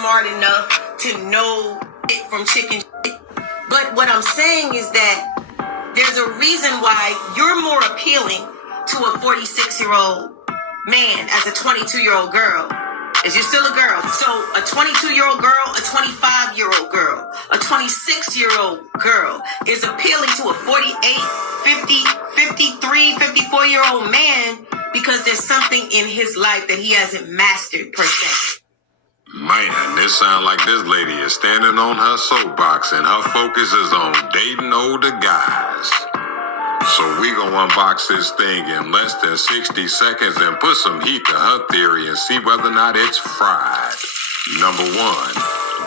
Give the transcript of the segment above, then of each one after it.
smart enough to know it from chicken shit. But what I'm saying is that there's a reason why you're more appealing to a 46-year-old man as a 22-year-old girl. Is you're still a girl. So a 22-year-old girl, a 25-year-old girl, a 26-year-old girl is appealing to a 48, 50, 53, 54-year-old man because there's something in his life that he hasn't mastered per se. Man, this sound like this lady is standing on her soapbox and her focus is on dating older guys. So we gonna unbox this thing in less than 60 seconds and put some heat to her theory and see whether or not it's fried. Number one,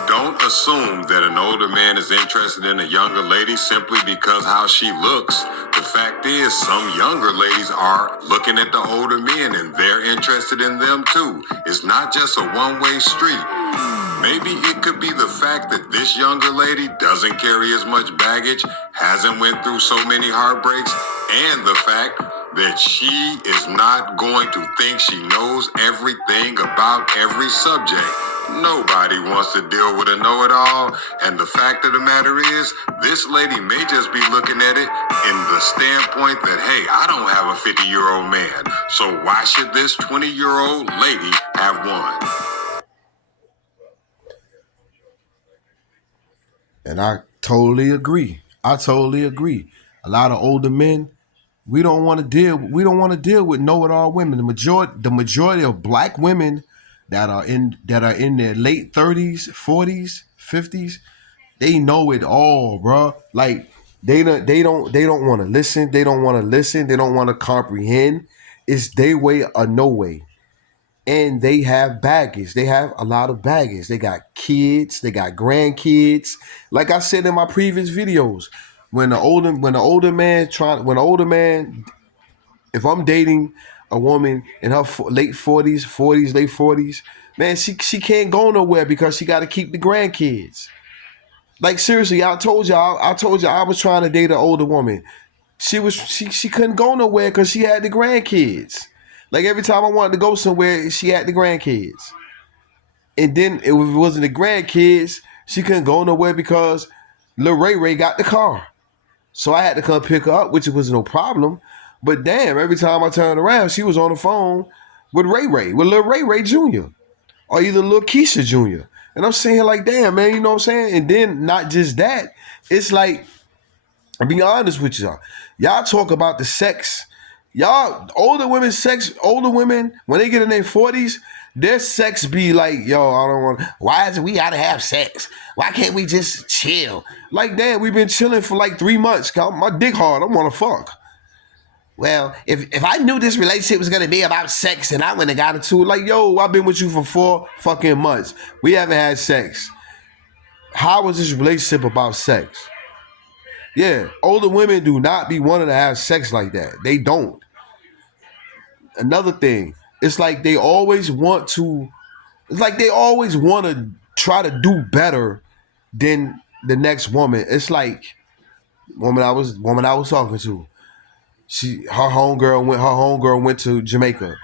don't assume that an older man is interested in a younger lady simply because how she looks. The fact is, some younger ladies are looking at the older men and they're interested in them too. It's not just a one-way street. Maybe it could be the fact that this younger lady doesn't carry as much baggage, hasn't went through so many heartbreaks, and the fact that she is not going to think she knows everything about every subject. Nobody wants to deal with a know-it-all, and the fact of the matter is, this lady may just be looking at it in the standpoint that, hey, I don't have a 50-year-old man, so why should this 20-year-old lady have one? And I totally agree. A lot of older men, we don't want to deal with know-it-all women. The majority of black women that are in their late 30s, 40s, 50s, they know it all, bro. Like they don't want to listen. They don't want to listen. They don't want to comprehend. It's their way or no way. And they have baggage. They have a lot of baggage. They got kids. They got grandkids. Like I said in my previous videos, when the older man, if I'm dating a woman in her late 40s, man, she can't go nowhere because she got to keep the grandkids. Like seriously, I told you I was trying to date an older woman. She couldn't go nowhere because she had the grandkids. Like every time I wanted to go somewhere, she had the grandkids. And then if it wasn't the grandkids, she couldn't go nowhere because Lil Ray got the car. So I had to come pick her up, which was no problem. But damn, every time I turned around, she was on the phone with Lil Ray Jr. or either Lil Keisha Jr. And I'm saying like, damn, man, you know what I'm saying? And then not just that, it's like, I'll be honest with y'all. Y'all talk about the sex. Y'all, older women, when they get in their 40s, their sex be like, yo, I don't want, why is it we gotta have sex? Why can't we just chill? Like, damn, we've been chilling for like 3 months. My dick hard, I wanna fuck. Well, if I knew this relationship was gonna be about sex and I wouldn't have got into it, like, yo, I've been with you for 4 fucking months. We haven't had sex. How is this relationship about sex? Yeah, older women do not be wanting to have sex like that. They don't. Another thing, it's like they always want to try to do better than the next woman. It's like woman I was talking to. Her homegirl went to Jamaica.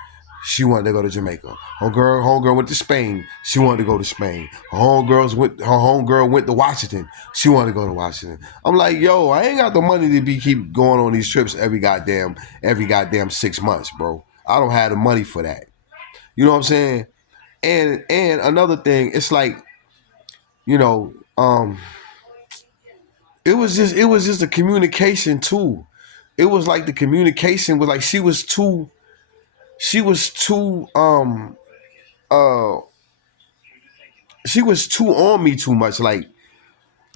She wanted to go to Jamaica. Her homegirl went to Spain. She wanted to go to Spain. Her homegirl went to Washington. She wanted to go to Washington. I'm like, yo, I ain't got the money to keep going on these trips every goddamn 6 months, bro. I don't have the money for that. You know what I'm saying? And another thing, it's like, you know, it was just a communication too. It was like the communication was like she was too on me too much. Like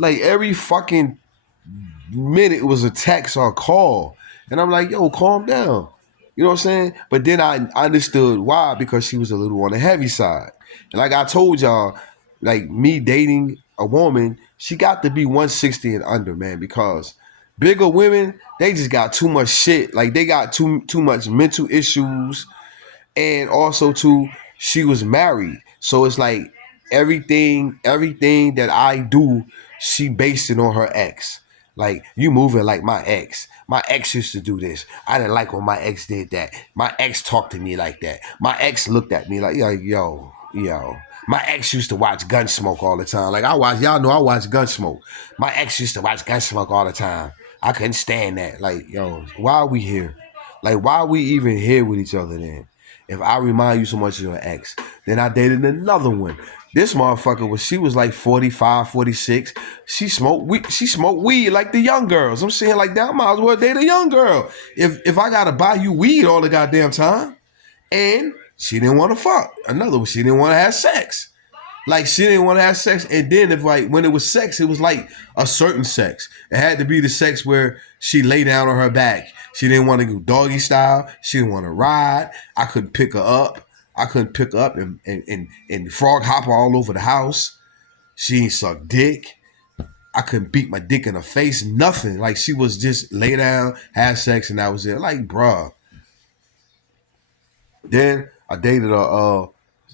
every fucking minute it was a text or a call. And I'm like, yo, calm down. You know what I'm saying? But then I understood why, because she was a little on the heavy side. And like I told y'all, like me dating a woman, she got to be 160 and under, man, because bigger women, they just got too much shit. Like they got too much mental issues. And also too, she was married. So it's like everything that I do, she based it on her ex. Like, you moving like my ex. My ex used to do this. I didn't like when my ex did that. My ex talked to me like that. My ex looked at me like yo. My ex used to watch Gunsmoke all the time. Like y'all know I watch Gunsmoke. My ex used to watch Gunsmoke all the time. I couldn't stand that. Like, yo, why are we here? Like, why are we even here with each other then? If I remind you so much of your ex. Then I dated another one. This motherfucker she was like 45, 46. She smoked weed like the young girls. I'm saying like that, I might as well date a young girl. If I gotta buy you weed all the goddamn time. And she didn't want to fuck. Another one, she didn't want to have sex. Like, she didn't want to have sex. And then when it was sex, it was like a certain sex. It had to be the sex where she lay down on her back. She didn't want to go doggy style. She didn't want to ride. I couldn't pick her up. And frog hop her all over the house. She ain't suck dick. I couldn't beat my dick in her face. Nothing. Like, she was just lay down, have sex, and that was it. Like, bruh. Then I dated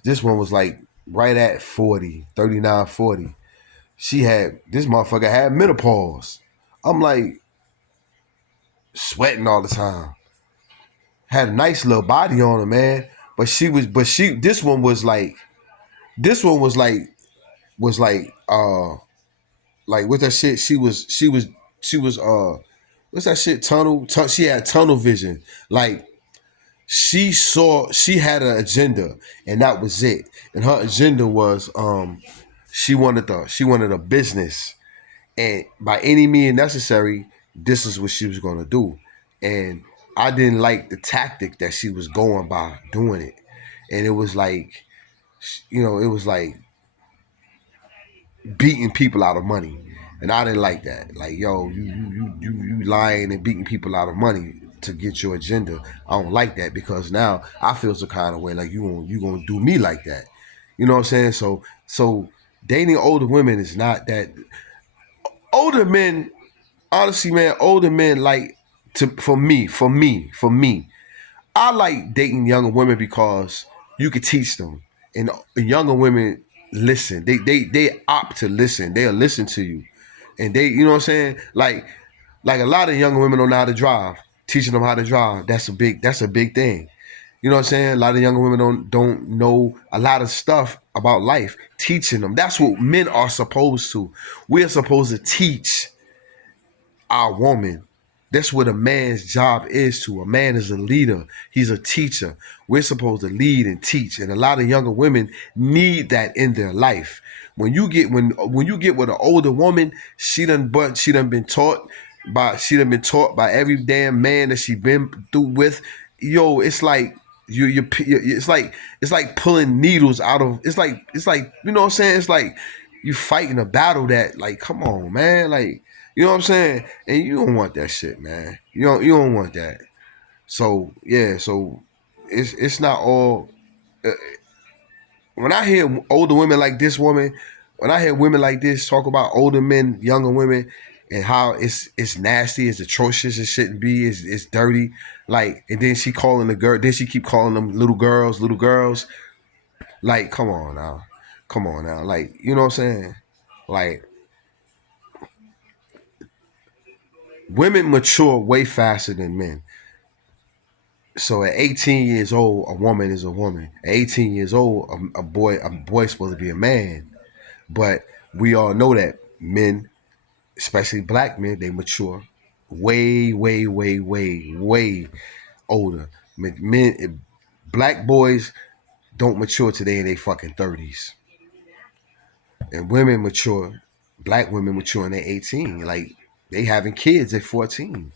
this one was like right at 40, 39, 40. This motherfucker had menopause. I'm like sweating all the time. Had a nice little body on her, man. This one was like what's that shit? She was what's that shit? She had tunnel vision. Like, she had an agenda, and that was it. And her agenda was she wanted a business, and by any means necessary, this is what she was gonna do. And I didn't like the tactic that she was going by doing it. And it was like, it was like beating people out of money. And I didn't like that. Like, yo, you lying and beating people out of money to get your agenda. I don't like that, because now I feel some kind of way like you gonna do me like that. You know what I'm saying? So dating older women is not that. Older men, honestly, man, older men like for me, I like dating younger women because you could teach them, and younger women listen. They opt to listen. They'll listen to you, and you know what I'm saying? Like a lot of younger women don't know how to drive. Teaching them how to drive, that's a big thing. You know what I'm saying? A lot of younger women don't know a lot of stuff about life. Teaching them. That's what men are supposed to. We're supposed to teach our woman. That's what a man's job is to. A man is a leader. He's a teacher. We're supposed to lead and teach. And a lot of younger women need that in their life. When you get with an older woman, she done been taught by every damn man that she been through with. Yo, it's like it's like pulling needles out of. It's like you know what I'm saying. It's like you fighting a battle that, like, come on, man, like, you know what I'm saying. And you don't want that shit, man. You don't want that. So yeah, it's not all. When I hear older women like this woman, when I hear women like this talk about older men, younger women, and how it's nasty, it's atrocious, it shouldn't be, it's dirty. Like, and then she calling the girl, then she keep calling them little girls. Like, come on now. Like, you know what I'm saying? Like, women mature way faster than men. So at 18 years old, a woman is a woman. At 18 years old, a boy is supposed to be a man. But we all know that men, especially black men, they mature way, way, way, way, way older. Black boys don't mature today in their fucking 30s. And black women mature in their 18. Like, they having kids at 14.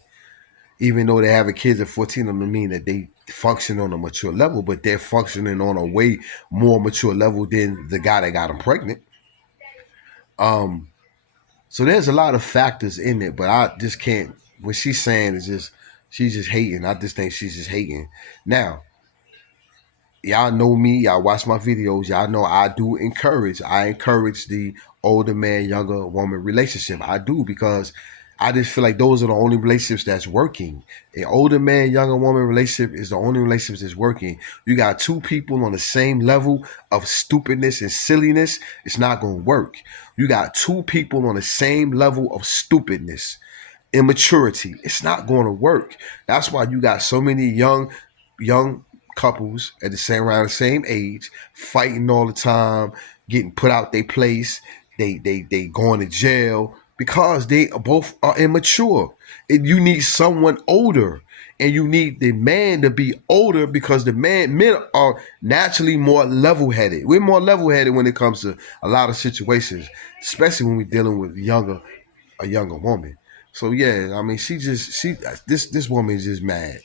Even though they're having kids at 14, doesn't mean that they function on a mature level, but they're functioning on a way more mature level than the guy that got them pregnant. So there's a lot of factors in it, but I just can't. What she's saying is she's just hating. I just think she's just hating. Now, y'all know me. Y'all watch my videos. Y'all know I encourage the older man, younger woman relationship. I do, because I just feel like those are the only relationships that's working. An older man, younger woman relationship is the only relationship that's working. You got two people on the same level of stupidness and silliness, it's not going to work. You got two people on the same level of stupidness, immaturity, it's not going to work. That's why you got so many young couples at the same around the same age, fighting all the time, getting put out their place. They going to jail because they both are immature. And you need someone older. And you need the man to be older because men are naturally more level-headed. We're more level-headed when it comes to a lot of situations, especially when we're dealing with a younger woman. So yeah, I mean, this woman is just mad.